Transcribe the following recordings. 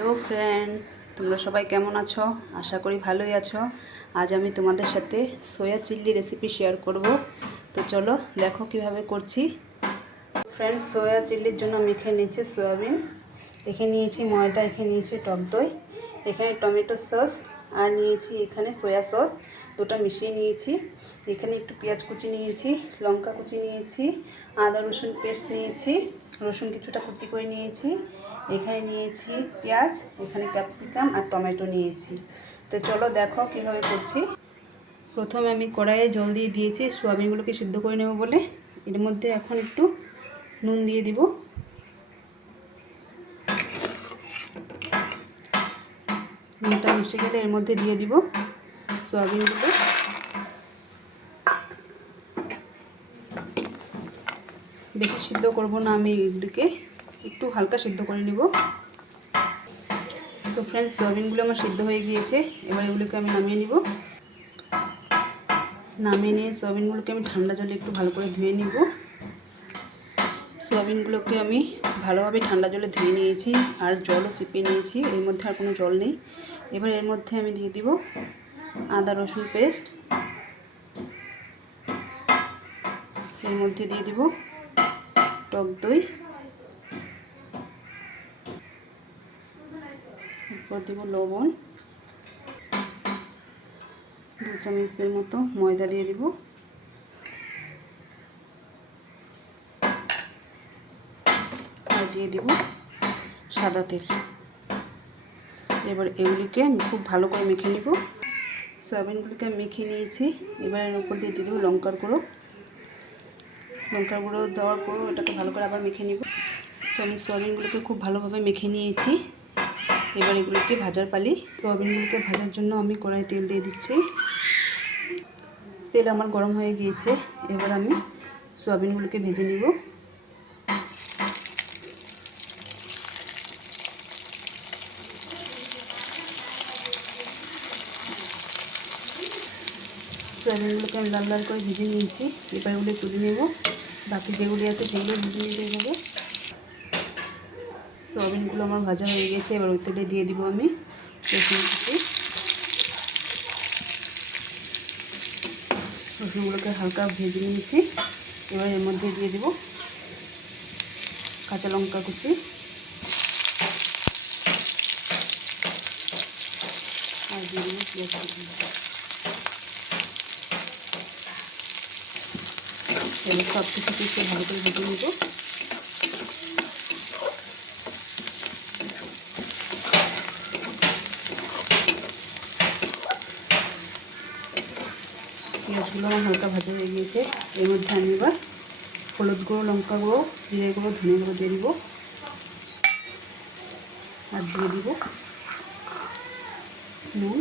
Hello friends, তোমরা সবাই কেমন আছো? আশা করি ভালোই আছো। আজ আমি তোমাদের সাথে সয়া চিল্লি রেসিপি শেয়ার করব। তো চলো দেখো কিভাবে করছি। ফ্রেন্ডস, সয়া চিল্লির জন্য আমি এখানে নিয়েছি সয়াবিন, এখানে নিয়েছি ময়দা, এখানে নিয়েছি টক দই, এখানে টমেটো সস আর নিয়েছি এখানে সয়া সস, দুটো মিশিয়ে নিয়েছি। এখানে একটু পেঁয়াজ কুচি নিয়েছি, লঙ্কা কুচি নিয়েছি, আদা রসুন পেস্ট নিয়েছি, রসুন কিছুটা কুচি করে নিয়েছি, এখানে নিয়েছি পেঁয়াজ, এখানে ক্যাপসিকাম আর টমেটো নিয়েছি। তো চলো দেখো কীভাবে করছি। প্রথমে আমি কড়াইয়ে জল দিয়ে দিয়েছি সোয়াবিনগুলোকে সিদ্ধ করে নেব বলে। এর মধ্যে এখন একটু নুন দিয়ে দিব। নুনটা মিশে গেলে এর মধ্যে দিয়ে দিব সোয়াবিনগুলো। বেশি সিদ্ধ করব না, আমি এগুলিকে একটু হালকা সিদ্ধ করে নিব। তো ফ্রেন্ডস, সোয়াবিনগুলো আমার সিদ্ধ হয়ে গিয়েছে। এবার এগুলোকে আমি নামিয়ে নিব। নামিয়ে নিয়ে সোয়াবিনগুলোকে আমি ঠান্ডা জলে একটু ভালো করে ধুয়ে নিব। সোয়াবিনগুলোকে আমি ভালোভাবে ঠান্ডা জলে ধুয়ে নিয়েছি আর জলও চিপে নিয়েছি, এর মধ্যে আর কোনো জল নেই। এবার এর মধ্যে আমি দিয়ে দিব আদা রসুন পেস্ট, এর মধ্যে দিয়ে দিব টক দই, এরপর দেব লবণ, 2 চামচের মতো ময়দা দিয়ে দিব, আর দিয়ে দিব সাদা তেল। এবার এগুলিকে আমি খুব ভালো করে মেখে নিব। সয়াবিনগুলিকে আমি মেখে নিয়েছি। এবার এর উপর দিয়ে দিব লঙ্কার গুঁড়ো। লঙ্কার গুঁড়ো দেওয়ার পরও এটাকে ভালো করে আবার মেখে নিব। তো আমি সয়াবিনগুলোকে খুব ভালোভাবে মেখে নিয়েছি। এবার এগুলোকে ভাজার পালি। সয়াবিনগুলোকে ভাজার জন্য আমি কড়াই তেল দিয়ে দিচ্ছি। তেল আমার গরম হয়ে গিয়েছে। এবার আমি সয়াবিনগুলোকে ভেজে নিব। সয়াবিনগুলোকে আমি লাল লাল করে ভেজে নিয়েছি। এবার এগুলো তুলে নেব। বাকি যেগুলি আছে সেগুলো ভেজে নিতে হবে। সয়াবিনগুলো আমার ভাজা হয়ে গেছে। এবার ওই তেলে দিয়ে দিব আমি রসুন কুচি। রসুনগুলোকে হালকা ভেজে নিয়েছি। এবার এর মধ্যে দিয়ে দেব কাঁচা লঙ্কা কুচি আর দিয়ে দেবো পেঁয়াজ কুচি। এবার সব কিছু পিছিয়ে ভালো করে ভেজে নেব। পেঁয়াজগুলো আমার হালকা ভাজা হয়ে গিয়েছে। এর মধ্যে আমি এবার হলুদ গুঁড়ো, লঙ্কা গুঁড়ো, জিরে গুঁড়ো, ধনে গুঁড়ো দিয়ে দিব আর দিয়ে দিব নুন।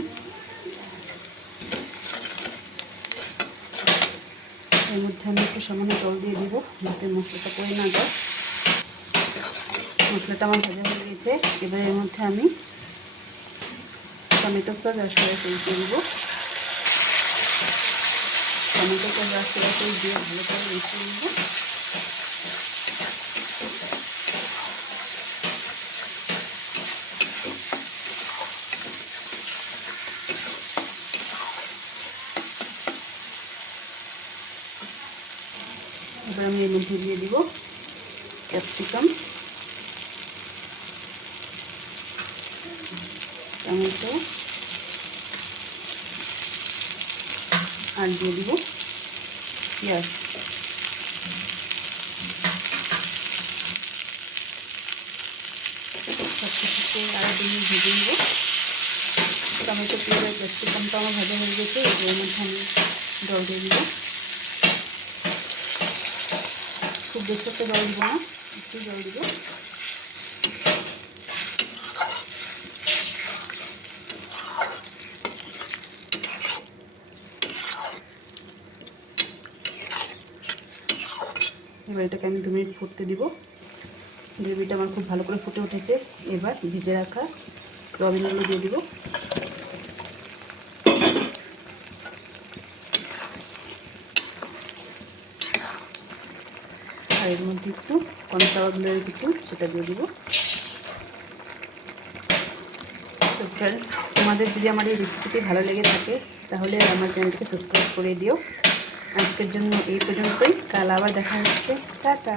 এর মধ্যে আমি একটু সামান্য জল দিয়ে দিব যাতে মশলাটা পড়ে না যায়। মশলাটা আমার ভাজা হয়ে গিয়েছে। এবার এর মধ্যে আমি টমেটো সস আর সয়া সস দিয়ে দিব। টমেটো সস আর সয়া সস দিয়ে ভালো করে মিশিয়ে নেব। এবার আমি এর মধ্যে দিয়ে দিব ক্যাপসিকাম, টমেটো আর দিয়ে দিব পেঁয়াজ। সব কিছুকে আরও 2 মিনিট ভেজে নেব। টমেটো, পেঁয়াজ আর ক্যাপসিকামটা আমার ভাজা হয়ে গেছে। এর মধ্যে আমি জল দিয়ে দিব। খুব বেশি একটা জল দিব না, একটু জল দিব। এবার এটাকে আমি 2 মিনিট ফুটতে দিব। গ্রেভিটা আমার খুব ভালো করে ফুটে উঠেছে। এবার ভিজে রাখা সয়াবিনগুলো দিয়ে দিব। আর এর মধ্যে একটু কর্নফ্লাওয়ার গুঁড়ো কিছু সেটা দিয়ে দিব। তো ফ্রেন্ডস, তোমাদের যদি আমার এই রেসিপিটি ভালো লেগে থাকে তাহলে আমার চ্যানেলটিকে সাবস্ক্রাইব করে দিও। আজকের জন্য এই পর্যন্তই, কাল আবার দেখা হচ্ছে। টাটা।